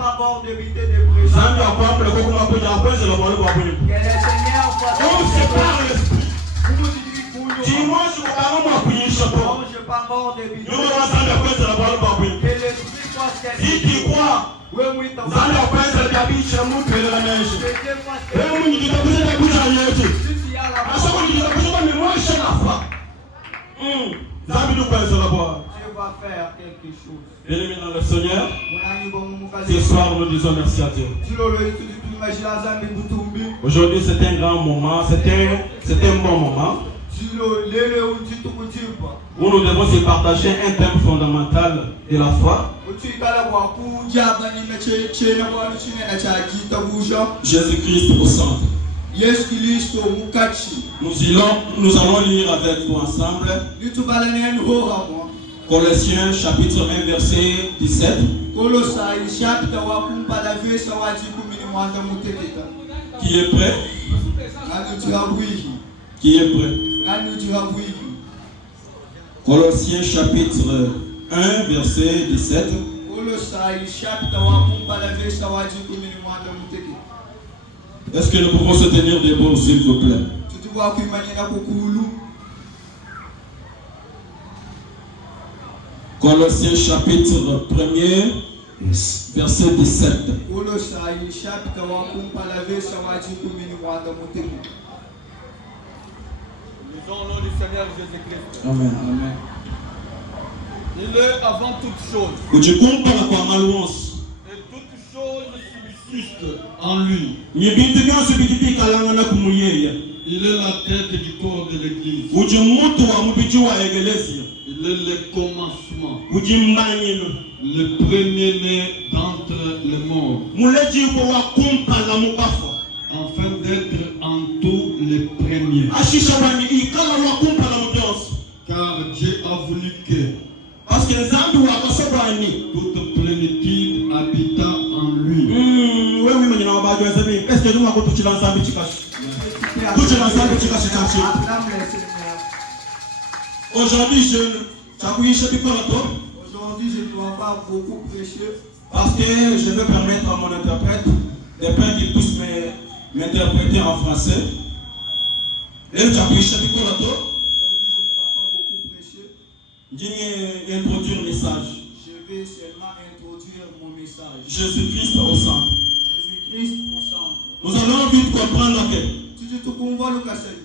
pas bon d'éviter des prêches. Que le Seigneur fasse. On sépare l'esprit. Dimanche, Non, je ne pas bon d'éviter. Que l'esprit fasse quelque si tu chose. crois, Oui, oui, t'as vous allez apprendre la Bible, c'est mon père de la neige. que Dieu fasse Et quelque vous me dites que vous êtes à bouger à yéti. chose. Si tu as la À chaque fois, vous dites que vous êtes à moi, je suis la foi. Zabi nous pèse la boire. Dieu va faire quelque chose. Bien-aimés dans le Seigneur, Mon ami, bon, mon ce soir, nous disons merci à Dieu. Aujourd'hui, c'est un grand moment, c'est un bon moment où nous devons se partager un thème fondamental de la foi. Jésus-Christ au centre. Nous allons lire avec vous ensemble Colossiens chapitre 1 verset 17. Qui est prêt? Qui est prêt? Colossiens chapitre 1 verset 17. Est-ce que nous pouvons se tenir debout, s'il vous plaît? Colossiens chapitre 1er verset 17. Lisons au nom du Seigneur Jésus-Christ. Amen. Amen. Il est avant toute chose. Et toute chose subsiste en lui. Il est la tête du corps de l'Église. Il est le commencement. Le premier-né d'entre les morts. Afin d'être en tout le premier. Car Dieu a voulu que toute plénitude habita en lui. Aujourd'hui, je ne dois pas beaucoup prêcher. Parce que je veux permettre à mon interprète de peur qu'il puisse m'interpréter en français. Et le chapitre Aujourd'hui, je ne vais pas beaucoup prêcher. Je vais introduire le message. Je vais seulement introduire mon message. Jésus-Christ au centre. Jésus-Christ au centre. Nous allons vite comprendre que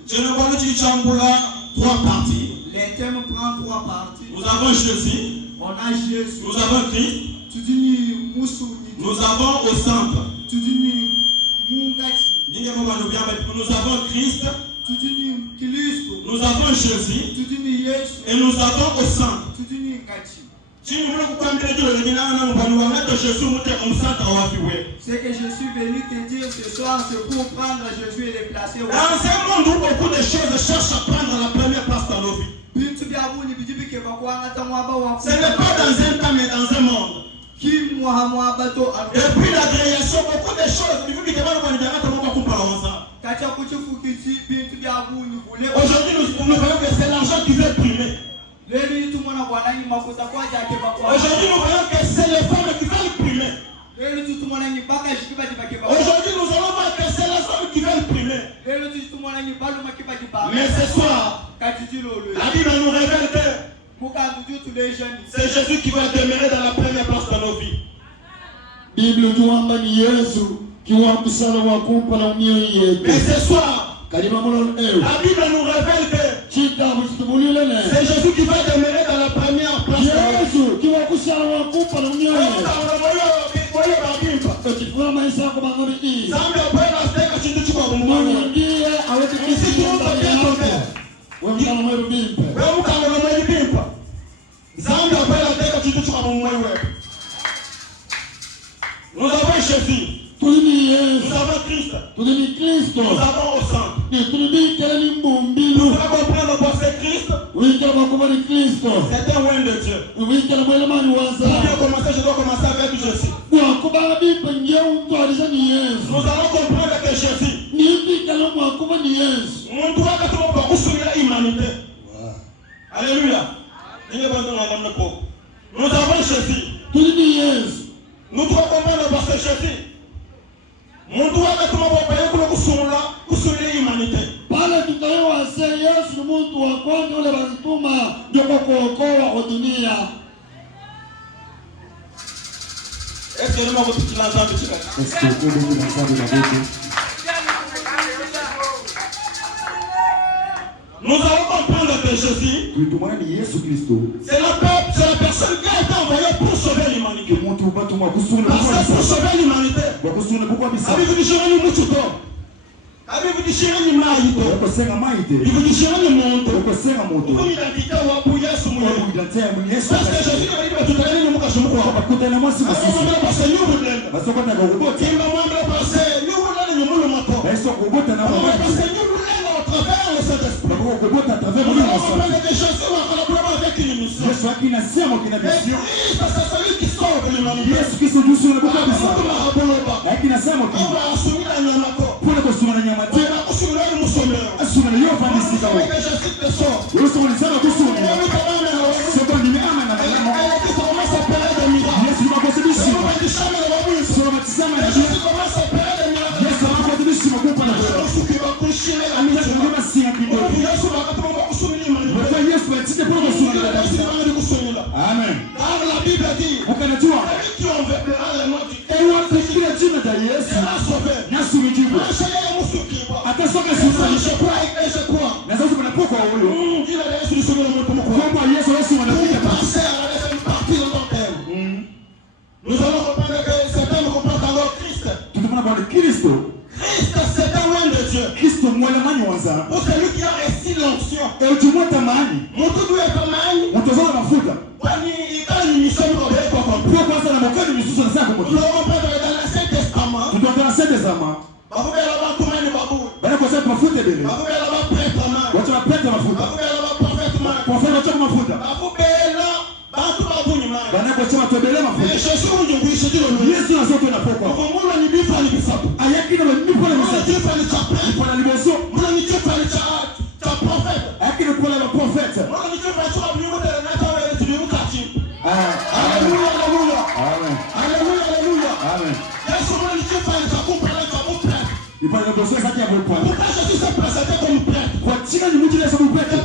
je ne vois pas trois parties. Les thèmes prennent trois parties. Nous avons Jésus. On a Jésus. Nous avons Christ. Nous avons au centre. Nous avons Christ. Nous avons Jésus. Et nous avons au centre. Ce que je suis venu te dire ce soir, c'est pour prendre Jésus et les placer au centre. Dans un monde où beaucoup de choses cherchent à prendre la première place dans nos vies. Ce n'est pas dans un temps, mais dans un monde. Et puis la création, beaucoup de choses. Aujourd'hui, nous voyons que c'est l'argent qui veut primer. Aujourd'hui, nous voyons que c'est les femmes qui veulent primer. Aujourd'hui, nous allons voir que c'est les hommes qui veulent primer. Mais ce soir, la Bible nous révèle que c'est Jésus qui va demeurer dans la première place de nos vies. Mais ce soir, la Bible nous révèle que c'est Jésus qui va demeurer dans la première place de nos vies. Nous avons Jésus. Nous avons Christ. Nous avons au centre. Nous devons comprendre que c'est Christ. C'est un roi de Dieu. Pour bien commencer, je dois commencer avec Jésus. Nous allons comprendre que Jésus. On doit que l'humanité. Alléluia. Nous avons Jésus. Nous devons comprendre parce que Pale tutaelewa sasa Yesu ni mtu wa kwanza wale walituma ndio kuokoa wa dunia. Est-ce que nous allons comprendre que Jésus, c'est la personne qui a été envoyée pour sauver l'humanité. Parce que pour sauver l'humanité, Amen. La Bible dit, qui enverra le nom du nous allons comprendre que certains ne comprennent pas encore Christ. Christ, c'est un loin de Dieu. Pour celui qui a reçu l'onction.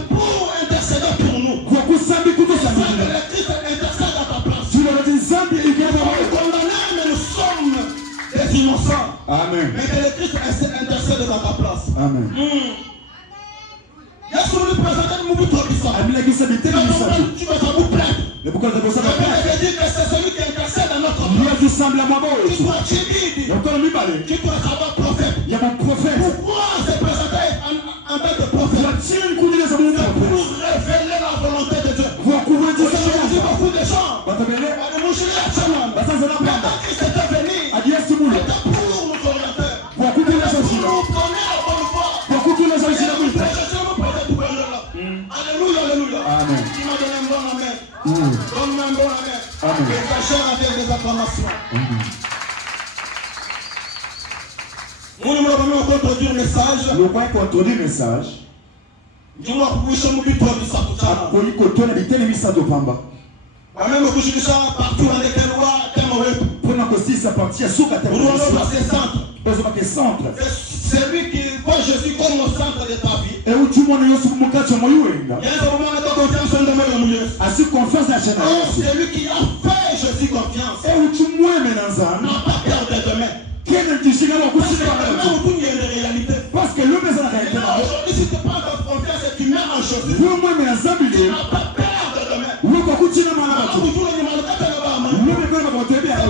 Pour intercéder pour nous. Mais nous sommes des innocents. Amen. Mais que le Christ intercède dans ta place. Amen. Tu vas vous plaindre. Mais dit que c'est celui qui intercède dans notre place. Tu dois timide. Tu dois savoir prophète. Pourquoi se présenter en tant que prophète? C'est pour révéler la volonté de Dieu. Aujourd'hui, beaucoup de gens maintenant qu'il s'était venu, c'était pour nous orienter. Pour nous donner la bonne foi. Alléluia, alléluia. Amen. Tu m'as donné un bon amen. Donne-moi un bon amen. Amen. Et sachez avec des acclamations. Nous nous avons introduire le message. Dis-moi, vous êtes mon but de ça. Même que je suis partout dans les lois, c'est lui qui voit Jésus comme le centre de ta vie. Il y a un moment de confiance en c'est lui qui a fait Jésus confiance. N'a pas peur de demain. Parce que l'homme est en réalité. Aujourd'hui, si tu prends ta confiance et tu mets en Jésus, tu n'as pas peur de demain.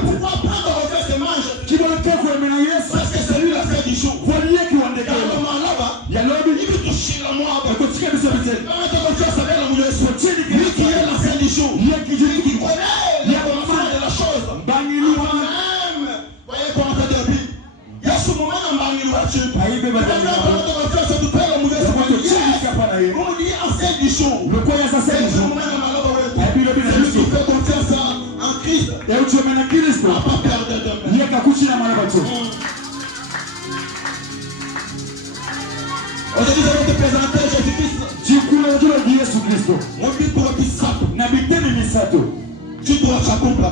Pourquoi prendre confiance et manger? Parce que c'est lui la fin du jour. Car le moment là-bas, il veut toucher la moi. Lui qui est la fin du jour. Lui qui connaît le commencement de la chose. Voyez comment ça dit. Il y a ce moment dans Bangi Louachi. On me dit en fin du jour. Celui qui fait confiance en Christ n'a pas peur de demain. Aujourd'hui, je vais te présenter Jésus-Christ. Mon but pour être simple. Tu dois t'accomplir.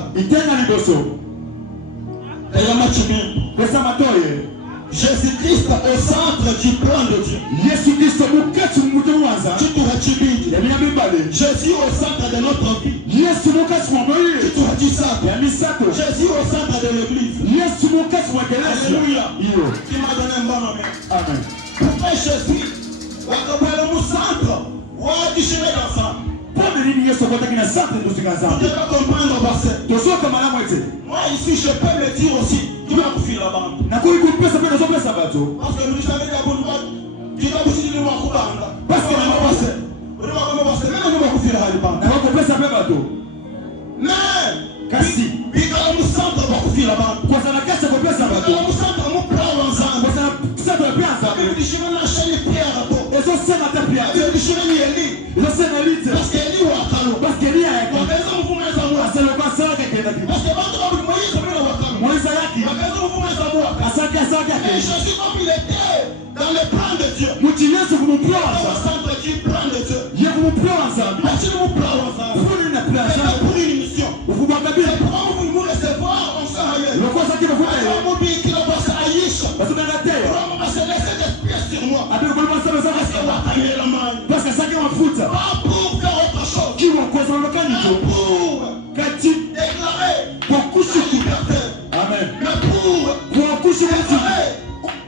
Et la match bien. Jésus-Christ au centre du plan de Dieu. Yesu Kristo mukati mumutewaza. Kitu hachibidi. Yabinabibale. Jésus au centre de notre vie. Yesu mukati mwamoyo. Kitu hachisato. Yamisato. Jésus au centre de l'église. Yesu mukati mwakeleza. Alléluia. Iyo. Qui m'a donné un bon nom. Amen. Pourquoi Jésus wakapela mu centre wadishire ensemble. Pone nini Yesu kwataki na centre tusikazana. Tu dois comprendre parce que Tozoka mala mwete. moi ici je peux me dire aussi tu vas kufila bantu. Na kuri kupesa pesa zopesa bato. Parce que nous savons que bon tu dois aussi dire moi kubanga. Parce que nous passé. Nous va passer même nous va kufila hali bantu. Na wako pesa pe bato. Mais Kasi. Bikala mu centre va kufila bantu. Kwa sana kasa kwa pesa bato. Bikala mu centre mu plan ensemble. Kwa sana centre ya pianza. Bibi dishire na chaîne pierre hapo. Ezo sema ta pianza. Bibi dishire ni Eli. Ezo sema lite. Parce que Eli wa kalo. Parce que lia yake. Wakaanza mfumeza mwa. Aselo kwa sawa kenda kiba. Parce que bantu wa Moïse mbele wa kalo. Moisa yake. Wakaanza mfumeza mwa. Asaki asaki Et yake. Jésus comme il était dans le plan de Dieu. Muti Yesu Au kumuploza. centre du plan de Dieu. Ye kumuploza. Parce que nous plan ensemble. Funi na C'est plaza. pas pour une mission. Ufuba kabila. C'est pour vous recevoir ensemble. Loko saki bafuta ye. Alors, mon bien qui n'a pas ça à Yisha. Baso banga teya. On va se laisser des pièces sur moi. Abe kwa masaba Parce que saba. on va tailler la main. Parce que saki mafuta. Pas pour faire autre chose. Kiwa kwa sababu lokani Pas jo. pour Kati déclarer kwa la kushuku. liberté. Amen. Mais pour Kwa kushuku. déclarer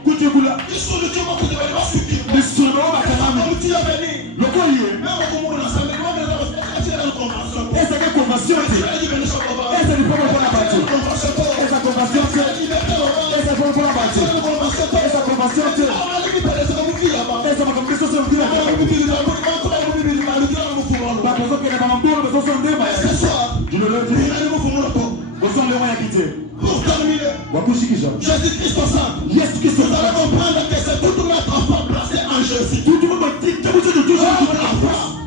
Kutegula. qu'ils sont le Dieu qui te va suivre. Misuna wa bakanami. Comme tu l'as dit. Loko ye. Même au monde ensemble, nous allons faire la convention. Esa ke convention te. Tu as dit, mais nous sommes pas. Esa ni pomo kwa bato. Convention pour. Esa convention te. Esa pomo kwa bato. Convention pour. Esa convention te. On a dit, mais c'est comme qui là-bas. Esa makambiso se mvila. Bato zoke na mambo bezo sondema. Ce soir, Dilolo il di. y a des mots pour nous. Bozo le ya kite. Pour terminer, Wakushikisha. Jésus-Christ au centre. Yesu Kristo. Vous allez comprendre que c'est toute notre foi placée en Jésus. Tutu mo tikta buzo de tutu.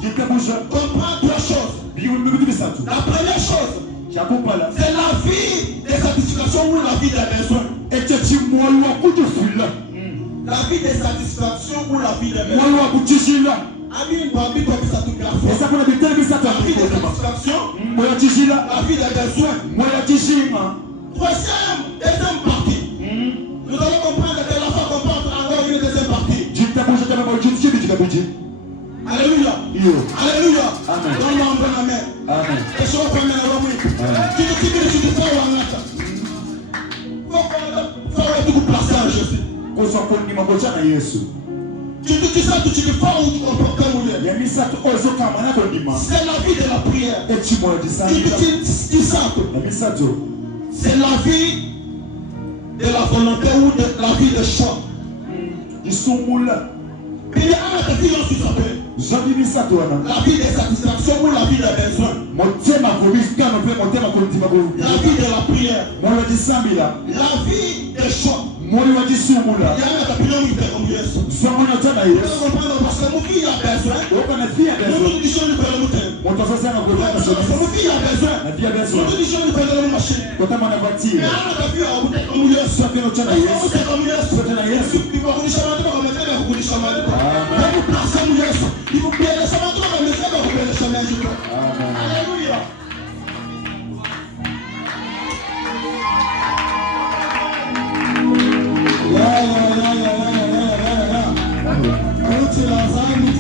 Tikta buzo. Comprends trois choses. Biyo mbibi bisatu. La première chose, Chakupala. c'est la vie de satisfaction ou la vie des besoins. Echechi moyo wa kujufila. La vie de satisfaction ou la vie des besoins. Moyo wa kuchishila. Amis, nous habitons pour ça toute la foi. Esa kuna bitele bisatu. La vie de satisfaction, Moyo wa chishila. la vie des besoins. Moyo wa chishima. Deuxième partie. Nous allons comprendre que la foi comporte encore une deuxième partie. Jita buzo tama mo chiti chibi chikabuji. Alléluia. Iyo. Alléluia. Amen. Donne-moi un bon amen. Amen. Et je reprends maintenant oui. Tu ne t'y pas ou en attend. Faut beaucoup placer en Jésus. Kosa koni mabocha na Yesu. Tu dis ça, tu ne pas où tu comportes comme vous Ya misatu ozo kama na kondima. c'est la vie de la prière. Echi moyo Tu disani. dis ça, Ya misatu. c'est la vie de la volonté ou de la vie de choix. Isumula. Il y a un vie aussi s'appelle Zabi misatu wana. la vie de satisfaction ou la vie de besoin. Motema kobisika no pe motema kontima ko. La vie de la prière. Moyo disambila. La vie de choix. Moyo wa disumula. Il y a un tapis comme Yesu. Somona tana Vous Yesu. comprenez parce que mon fils a besoin. Oka na fia Nous beso. nous disons le père Moutin. Moto sasa na Mon kutoka sobi. fils a besoin. Na fia beso. Nous nous disons le père de la machine. Kotama na Mais voiture. on a vu à Moutin comme Yesu. Sofi no tana Yesu. Comme Yesu. Sofi na Yesu. Il va vous dire ça, il va vous mettre dans le chemin. Amen. Vous placez comme Yesu. Il vous plaît le chemin, il va vous mettre dans le chemin. Amen. Alléluia. Ya ya ya ya ya ya ya ya. Kuti la zangu